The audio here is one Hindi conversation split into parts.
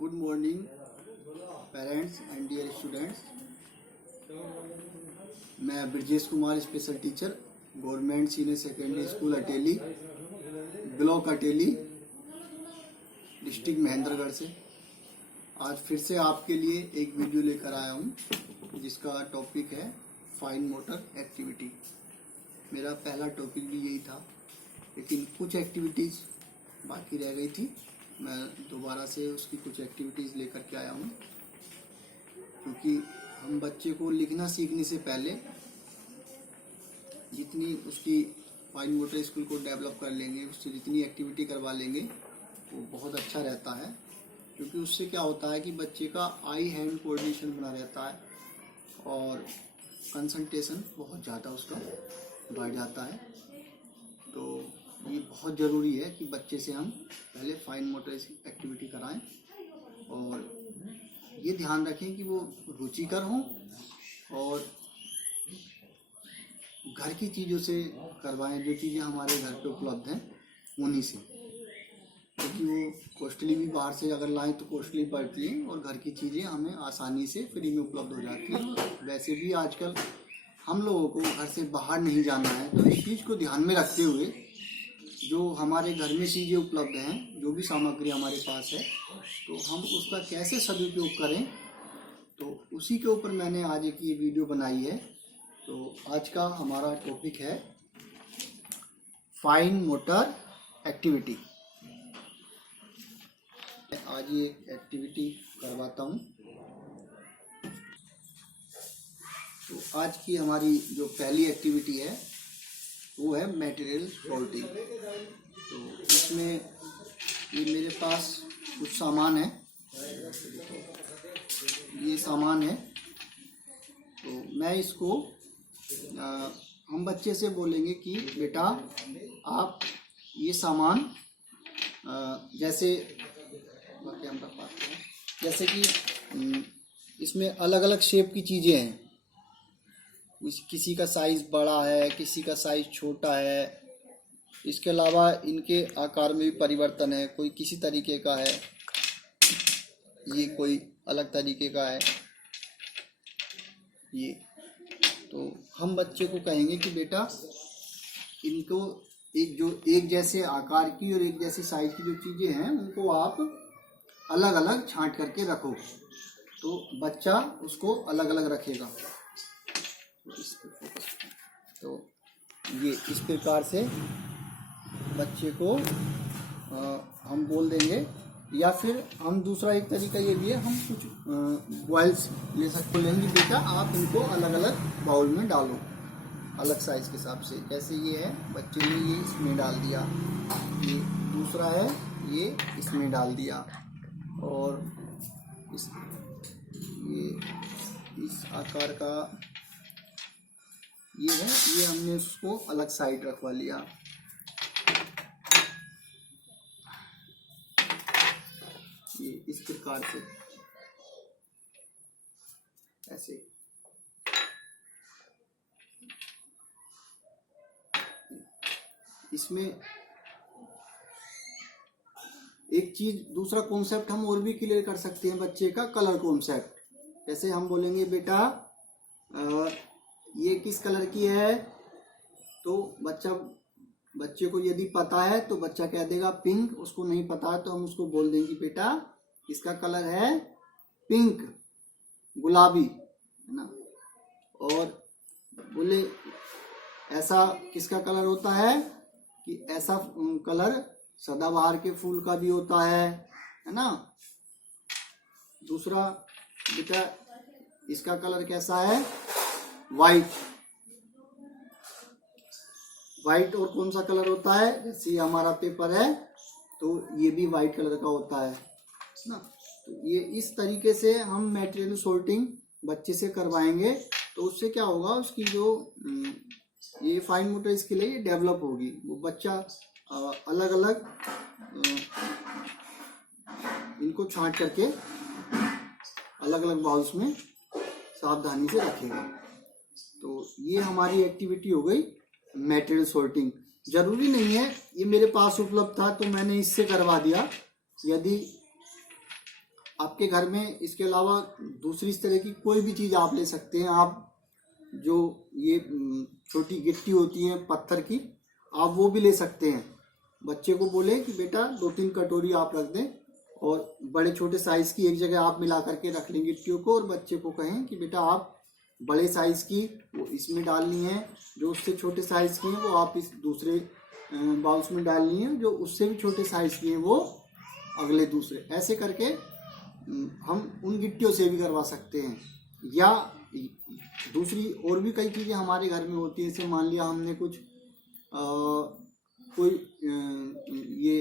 Good morning, parents and dear students. मैं Brajesh Kumar, special teacher, government senior secondary school Ateli, block Ateli, district Mahendragarh से आज फिर से आपके लिए एक वीडियो लेकर आया हूँ जिसका टॉपिक है फाइन मोटर एक्टिविटी। मेरा पहला टॉपिक भी यही था, लेकिन कुछ एक्टिविटीज़ बाकी रह गई थी। मैं दोबारा से उसकी कुछ एक्टिविटीज़ लेकर के आया हूँ, क्योंकि हम बच्चे को लिखना सीखने से पहले जितनी उसकी फाइन मोटर स्किल को डेवलप कर लेंगे, उससे जितनी एक्टिविटी करवा लेंगे वो बहुत अच्छा रहता है। क्योंकि उससे क्या होता है कि बच्चे का आई हैंड कोऑर्डिनेशन बना रहता है और कंसंट्रेशन बहुत ज़्यादा उसका बढ़ जाता है। तो ये बहुत ज़रूरी है कि बच्चे से हम पहले फाइन मोटर एक्टिविटी कराएं और ये ध्यान रखें कि वो रुचिकर हों और घर की चीज़ों से करवाएं। जो चीज़ें हमारे घर पे उपलब्ध हैं उन्हीं से, क्योंकि वो कॉस्टली भी बाहर से अगर लाएं तो कॉस्टली पड़ती है और घर की चीज़ें हमें आसानी से फ्री में उपलब्ध हो जाती हैं। वैसे भी आजकल हम लोगों को घर से बाहर नहीं जाना है, तो इस चीज़ को ध्यान में रखते हुए जो हमारे घर में चीज़ें उपलब्ध हैं, जो भी सामग्री हमारे पास है, तो हम उसका कैसे सदुपयोग करें, तो उसी के ऊपर मैंने आज एक ये वीडियो बनाई है। तो आज का हमारा टॉपिक है फाइन मोटर एक्टिविटी। आज ये एक्टिविटी करवाता हूँ। तो आज की हमारी जो पहली एक्टिविटी है वो है मटेरियल सॉर्टिंग। तो इसमें ये मेरे पास कुछ सामान है, ये सामान है। तो मैं इसको हम बच्चे से बोलेंगे कि बेटा आप ये सामान जैसे कि इसमें अलग अलग शेप की चीज़ें हैं। किसी का साइज़ बड़ा है, किसी का साइज़ छोटा है। इसके अलावा इनके आकार में भी परिवर्तन है, कोई किसी तरीके का है, ये कोई अलग तरीके का है ये। तो हम बच्चे को कहेंगे कि बेटा इनको एक जैसे आकार की और एक जैसे साइज़ की जो चीज़ें हैं उनको आप अलग अलग छांट करके रखो। तो बच्चा उसको अलग अलग रखेगा। तो ये इस प्रकार से बच्चे को हम बोल देंगे, या फिर हम दूसरा एक तरीका ये भी है, हम कुछ बॉयल्स ले सकते लेंगे। बेटा आप इनको अलग अलग बाउल में डालो अलग साइज के हिसाब से। जैसे ये है, बच्चे ने ये इसमें डाल दिया, ये दूसरा है ये इसमें डाल दिया, और इस आकार का ये है, ये हमने उसको अलग साइड रखवा लिया। ये इस प्रकार से ऐसे। इसमें एक चीज, दूसरा कॉन्सेप्ट हम और भी क्लियर कर सकते हैं बच्चे का, कलर कॉन्सेप्ट। जैसे हम बोलेंगे बेटा ये किस कलर की है, तो बच्चे को यदि पता है तो बच्चा कह देगा पिंक। उसको नहीं पता है तो हम उसको बोल देंगे बेटा इसका कलर है पिंक, गुलाबी, है ना। और बोले ऐसा किसका कलर होता है, कि ऐसा कलर सदाबहार के फूल का भी होता है ना। दूसरा बेटा इसका कलर कैसा है, वाइट। वाइट और कौन सा कलर होता है, जैसे हमारा पेपर है तो ये भी वाइट कलर का होता है ना। तो ये इस तरीके से हम मटेरियल सॉर्टिंग बच्चे से करवाएंगे, तो उससे क्या होगा, उसकी जो ये फाइन मोटर स्किल है ये डेवलप होगी। वो बच्चा अलग अलग इनको छांट करके अलग अलग बाउल्स में सावधानी से रखेगा। तो ये हमारी एक्टिविटी हो गई मटेरियल सॉर्टिंग। जरूरी नहीं है ये मेरे पास उपलब्ध था तो मैंने इससे करवा दिया। यदि आपके घर में इसके अलावा दूसरी इस तरह की कोई भी चीज़ आप ले सकते हैं। आप जो ये छोटी गिट्टी होती है पत्थर की, आप वो भी ले सकते हैं। बच्चे को बोले कि बेटा 2-3 कटोरी आप रख दें और बड़े छोटे साइज़ की एक जगह आप मिला करके रख लें गिट्टियों को, और बच्चे को कहें कि बेटा आप बड़े साइज़ की वो इसमें डालनी है, जो उससे छोटे साइज़ की हैं वो आप इस दूसरे बाउल्स में डालनी है, जो उससे भी छोटे साइज़ की हैं वो अगले दूसरे। ऐसे करके हम उन गिट्टियों से भी करवा सकते हैं। या दूसरी और भी कई चीज़ें हमारे घर में होती हैं। जैसे मान लिया हमने कुछ कोई ये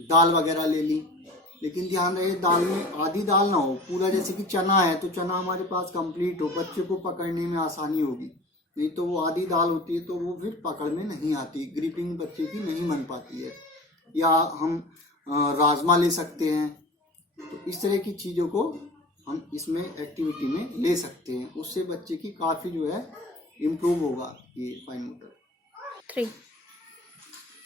दाल वगैरह ले ली, लेकिन ध्यान रहे दाल में आधी दाल ना हो, पूरा जैसे कि चना है तो चना हमारे पास कंप्लीट हो, बच्चे को पकड़ने में आसानी होगी। नहीं तो वो आधी दाल होती है तो वो फिर पकड़ में नहीं आती, ग्रिपिंग बच्चे की नहीं बन पाती है। या हम राजमा ले सकते हैं। तो इस तरह की चीज़ों को हम इसमें एक्टिविटी में ले सकते हैं, उससे बच्चे की काफ़ी जो है इम्प्रूव होगा ये फाइन मोटर। 3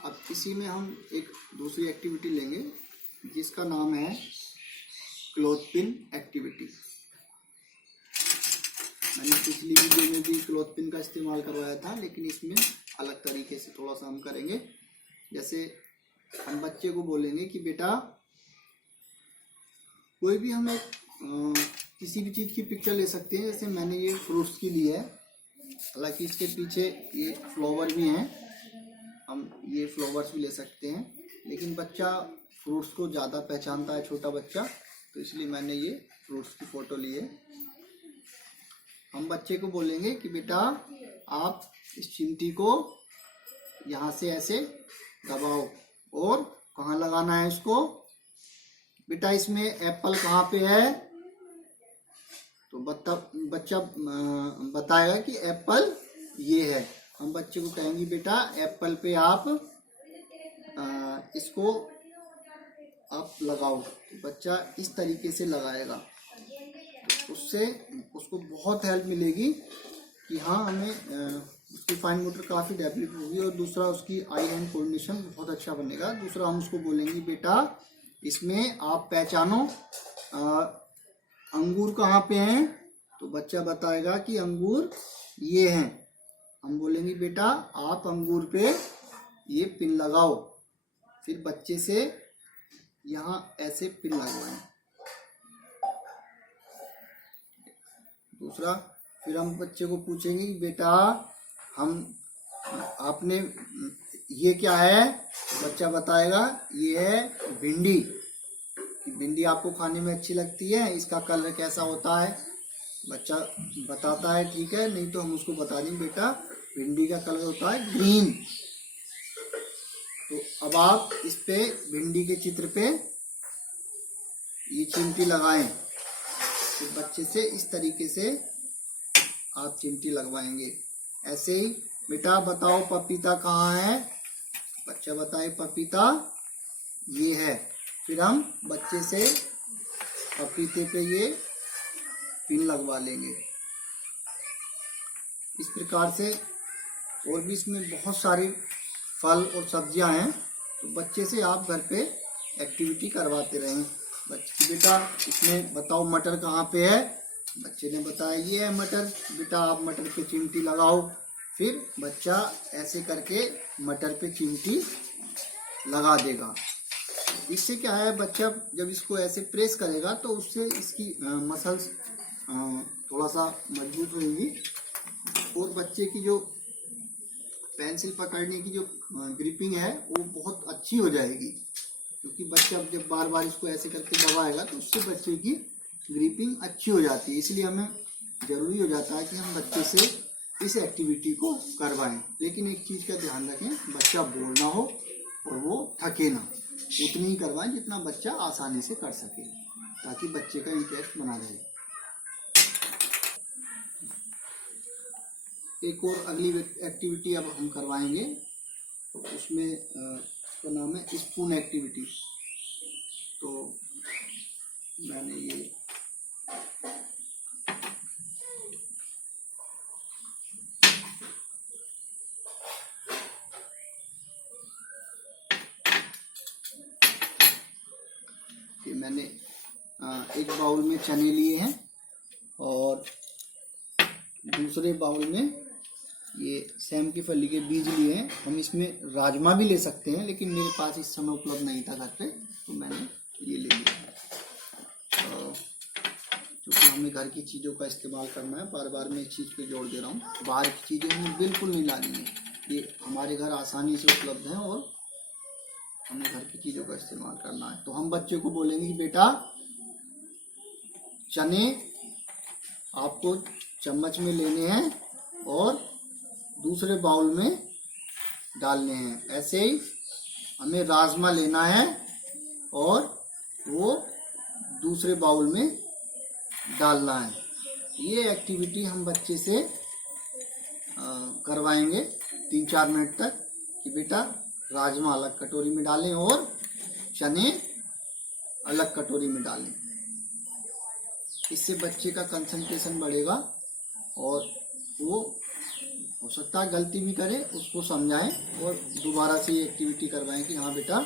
अब इसी में हम एक दूसरी एक्टिविटी लेंगे जिसका नाम है क्लॉथ पिन एक्टिविटी। मैंने पिछली वीडियो में भी क्लॉथ पिन का इस्तेमाल करवाया था, लेकिन इसमें अलग तरीके से थोड़ा सा हम करेंगे। जैसे हम बच्चे को बोलेंगे कि बेटा कोई भी हम एक किसी भी चीज़ की पिक्चर ले सकते हैं। जैसे मैंने ये फ्रूट्स की ली है, हालांकि इसके पीछे ये फ्लावर भी हैं, हम ये फ्लावर्स भी ले सकते हैं, लेकिन बच्चा फ्रूट्स को ज़्यादा पहचानता है, छोटा बच्चा, तो इसलिए मैंने ये फ्रूट्स की फ़ोटो ली है। हम बच्चे को बोलेंगे कि बेटा आप इस चिमटी को यहाँ से ऐसे दबाओ, और कहाँ लगाना है इसको, बेटा इसमें एप्पल कहाँ पे है, तो बच्चा बताएगा कि एप्पल ये है। हम बच्चे को कहेंगे बेटा एप्पल पे आप इसको आप लगाओ, तो बच्चा इस तरीके से लगाएगा। तो उससे उसको बहुत हेल्प मिलेगी कि हाँ हमें उसकी फाइन मोटर काफ़ी डेवलप होगी, और दूसरा उसकी आई हैंड कोऑर्डिनेशन बहुत अच्छा बनेगा। दूसरा हम उसको बोलेंगे बेटा इसमें आप पहचानो अंगूर कहाँ पे हैं, तो बच्चा बताएगा कि अंगूर ये हैं। हम बोलेंगे बेटा आप अंगूर पे ये पिन लगाओ, फिर बच्चे से यहाँ ऐसे पिन लगवाएं। दूसरा फिर हम बच्चे को पूछेंगे कि बेटा हम आपने ये क्या है, बच्चा बताएगा ये है भिंडी। भिंडी आपको खाने में अच्छी लगती है, इसका कलर कैसा होता है, बच्चा बताता है ठीक है, नहीं तो हम उसको बता देंगे बेटा भिंडी का कलर होता है ग्रीन। तो अब आप इस पे भिंडी के चित्र पे ये चिमटी लगाएं। तो बच्चे से इस तरीके से आप चिमटी लगवाएंगे। ऐसे ही बेटा बताओ पपीता कहाँ है, बच्चा बताए पपीता ये है। फिर हम बच्चे से पपीते पे ये पिन लगवा लेंगे। इस प्रकार से और भी इसमें बहुत सारे फल और सब्जियां हैं, तो बच्चे से आप घर पे एक्टिविटी करवाते रहें। बच्चे बेटा इसमें बताओ मटर कहाँ पे है, बच्चे ने बताया ये है मटर, बेटा आप मटर पे चिमटी लगाओ। फिर बच्चा ऐसे करके मटर पे चिमटी लगा देगा। इससे क्या है, बच्चा जब इसको ऐसे प्रेस करेगा तो उससे इसकी मसल्स थोड़ा सा मजबूत रहेंगी, और बच्चे की जो पेंसिल पकड़ने की जो ग्रिपिंग है वो बहुत अच्छी हो जाएगी। क्योंकि बच्चा जब बार बार इसको ऐसे करके दबाएगा तो उससे बच्चे की ग्रिपिंग अच्छी हो जाती है। इसलिए हमें ज़रूरी हो जाता है कि हम बच्चे से इस एक्टिविटी को करवाएं। लेकिन एक चीज़ का ध्यान रखें, बच्चा बोर ना हो और वो थके ना, उतनी ही करवाएं जितना बच्चा आसानी से कर सके, ताकि बच्चे का इंटरेस्ट बना रहे। एक और अगली एक्टिविटी अब हम करवाएंगे, उसमें उसका नाम है स्पून एक्टिविटी। तो मैंने ये मैंने एक बाउल में चने लिए हैं और दूसरे बाउल में ये सेम की फली के बीज लिए हैं। हम इसमें राजमा भी ले सकते हैं, लेकिन मेरे पास इस समय उपलब्ध नहीं था घर पे, तो मैंने ये ले लिया। क्योंकि हमें घर की चीज़ों का इस्तेमाल करना है, बार बार मैं इस चीज़ पे जोड़ दे रहा हूँ, बाहर की चीज़ें हमें बिल्कुल नहीं लानी है। ये हमारे घर आसानी से उपलब्ध है और हमें घर की चीज़ों का इस्तेमाल करना है। तो हम बच्चे को बोलेंगे कि बेटा चने आपको चम्मच में लेने हैं और दूसरे बाउल में डालने हैं। ऐसे ही हमें राजमा लेना है और वो दूसरे बाउल में डालना है। ये एक्टिविटी हम बच्चे से करवाएंगे 3-4 मिनट तक कि बेटा राजमा अलग कटोरी में डालें और चने अलग कटोरी में डालें। इससे बच्चे का कंसंट्रेशन बढ़ेगा और वो हो सकता है गलती भी करे, उसको समझाएं और दोबारा से ये एक्टिविटी करवाएं कि हाँ बेटा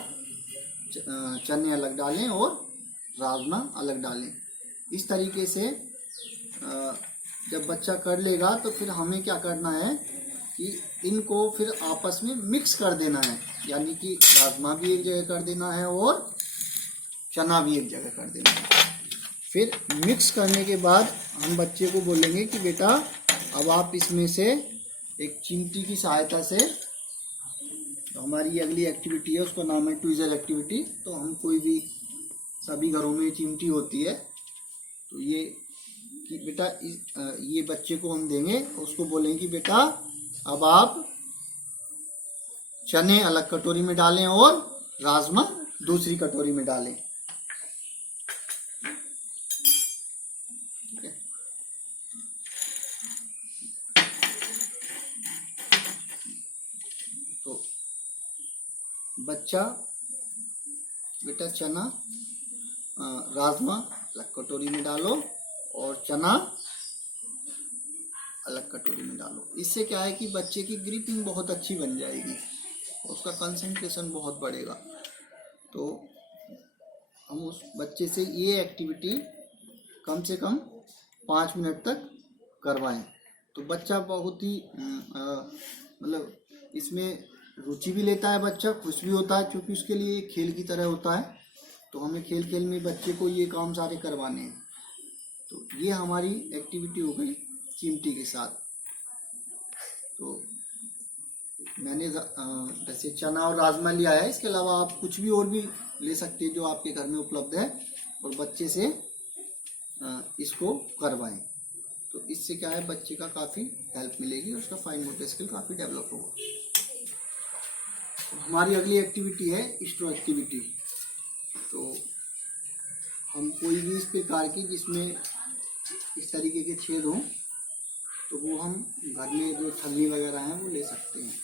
चने अलग डालें और राजमा अलग डालें। इस तरीके से जब बच्चा कर लेगा तो फिर हमें क्या करना है कि इनको फिर आपस में मिक्स कर देना है, यानी कि राजमा भी एक जगह कर देना है और चना भी एक जगह कर देना है। फिर मिक्स करने के बाद हम बच्चे को बोलेंगे कि बेटा अब आप इसमें से एक चिमटी की सहायता से, तो हमारी अगली एक्टिविटी है उसका नाम है ट्विज़र एक्टिविटी। तो हम कोई भी सभी घरों में चिमटी होती है, तो ये कि बेटा ये बच्चे को हम देंगे, उसको बोलेंगे कि बेटा अब आप चने अलग कटोरी में डालें और राजमा दूसरी कटोरी में डालें। तो बच्चा बेटा चना राजमा अलग कटोरी में डालो और चना अलग कटोरी में डालो। इससे क्या है कि बच्चे की ग्रिपिंग बहुत अच्छी बन जाएगी, उसका कंसंट्रेशन बहुत बढ़ेगा। तो हम उस बच्चे से ये एक्टिविटी कम से कम 5 मिनट तक करवाएं। तो बच्चा बहुत ही मतलब इसमें रुचि भी लेता है, बच्चा खुश भी होता है, क्योंकि उसके लिए खेल की तरह होता है। तो हमें खेल खेल में बच्चे को ये काम सारे करवाने हैं। तो ये हमारी एक्टिविटी हो गई चिमटी के साथ। तो मैंने जैसे चना और राजमा लिया है, इसके अलावा आप कुछ भी और भी ले सकते हैं जो आपके घर में उपलब्ध है, और बच्चे से इसको करवाएं। तो इससे क्या है बच्चे का काफ़ी हेल्प मिलेगी, उसका फाइन मोटर स्किल काफ़ी डेवलप होगा। तो हमारी अगली एक्टिविटी है स्ट्रो एक्टिविटी। तो हम कोई भी इस प्रकार की जिसमें इस तरीके के छेद हों, तो वो हम घर में जो छलनी वगैरह हैं वो ले सकते हैं।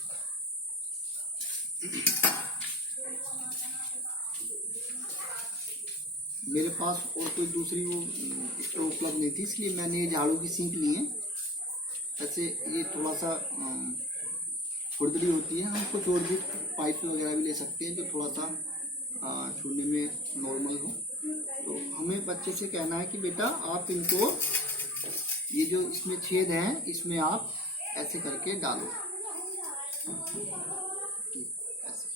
मेरे पास और कोई दूसरी वो स्ट्रो उपलब्ध नहीं थी, इसलिए मैंने ये झाड़ू की सीख ली है। ऐसे ये थोड़ा सा खुरदरी होती है, हम कुछ और भी पाइप वगैरह भी ले सकते हैं जो थोड़ा सा छूने में नॉर्मल हो। तो हमें बच्चे से कहना है कि बेटा आप इनको ये जो इसमें छेद हैं इसमें आप ऐसे करके डालो, ऐसे।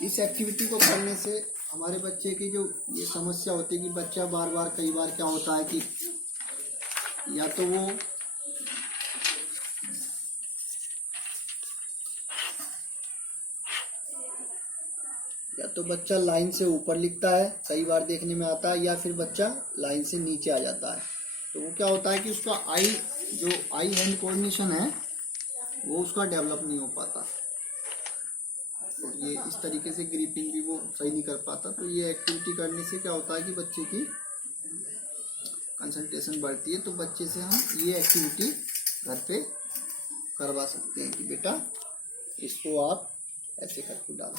इस एक्टिविटी को करने से हमारे बच्चे की जो ये समस्या होती है कि बच्चा बार बार कई बार क्या होता है कि या तो वो बच्चा लाइन से ऊपर लिखता है, कई बार देखने में आता है, या फिर बच्चा लाइन से नीचे आ जाता है। तो वो क्या होता है कि उसका आई हैंड कोऑर्डिनेशन है वो उसका डेवलप नहीं हो पाता, तो ये इस तरीके से ग्रिपिंग भी वो सही नहीं कर पाता। तो ये एक्टिविटी करने से क्या होता है कि बच्चे की कंसंट्रेशन बढ़ती है। तो बच्चे से हम ये एक्टिविटी घर पे करवा सकते हैं कि बेटा इसको आप ऐसे करके डालो,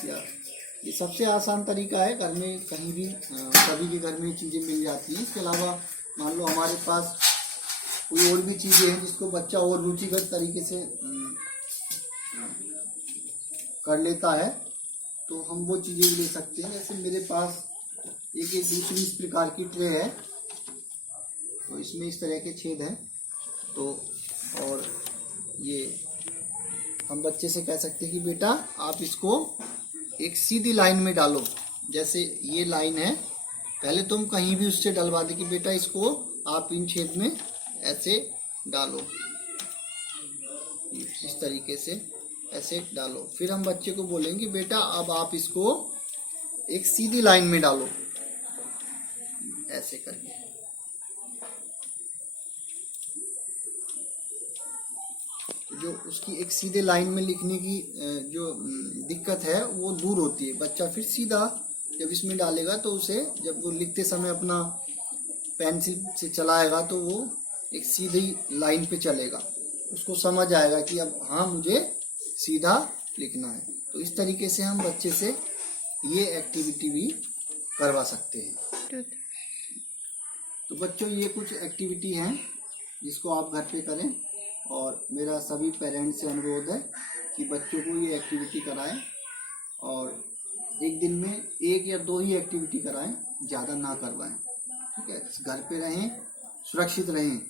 या ये सबसे आसान तरीका है, घर में कहीं भी सभी के घर में चीज़ें मिल जाती हैं। इसके अलावा मान लो हमारे पास कोई और भी चीज़ें हैं जिसको बच्चा और रुचिगत तरीके से कर लेता है, तो हम वो चीज़ें भी ले सकते हैं। जैसे मेरे पास एक दूसरी इस प्रकार की ट्रे है, तो इसमें इस तरह के छेद हैं। तो और ये हम बच्चे से कह सकते हैं कि बेटा आप इसको एक सीधी लाइन में डालो। जैसे ये लाइन है, पहले तुम कहीं भी उससे डलवा दे कि बेटा इसको आप इन छेद में ऐसे डालो, इस तरीके से ऐसे डालो। फिर हम बच्चे को बोलेंगे बेटा अब आप इसको एक सीधी लाइन में डालो, ऐसे करके। जो उसकी एक सीधे लाइन में लिखने की जो दिक्कत है वो दूर होती है। बच्चा फिर सीधा जब इसमें डालेगा तो उसे जब वो लिखते समय अपना पेंसिल से चलाएगा तो वो एक सीधी लाइन पे चलेगा, उसको समझ आएगा कि अब हाँ मुझे सीधा लिखना है। तो इस तरीके से हम बच्चे से ये एक्टिविटी भी करवा सकते हैं। तो बच्चों ये कुछ एक्टिविटी हैं जिसको आप घर पे करें, और मेरा सभी पेरेंट्स से अनुरोध है कि बच्चों को ये एक्टिविटी कराएं, और एक दिन में 1 या 2 ही एक्टिविटी कराएं, ज़्यादा ना करवाएं। ठीक है, घर पे रहें, सुरक्षित रहें।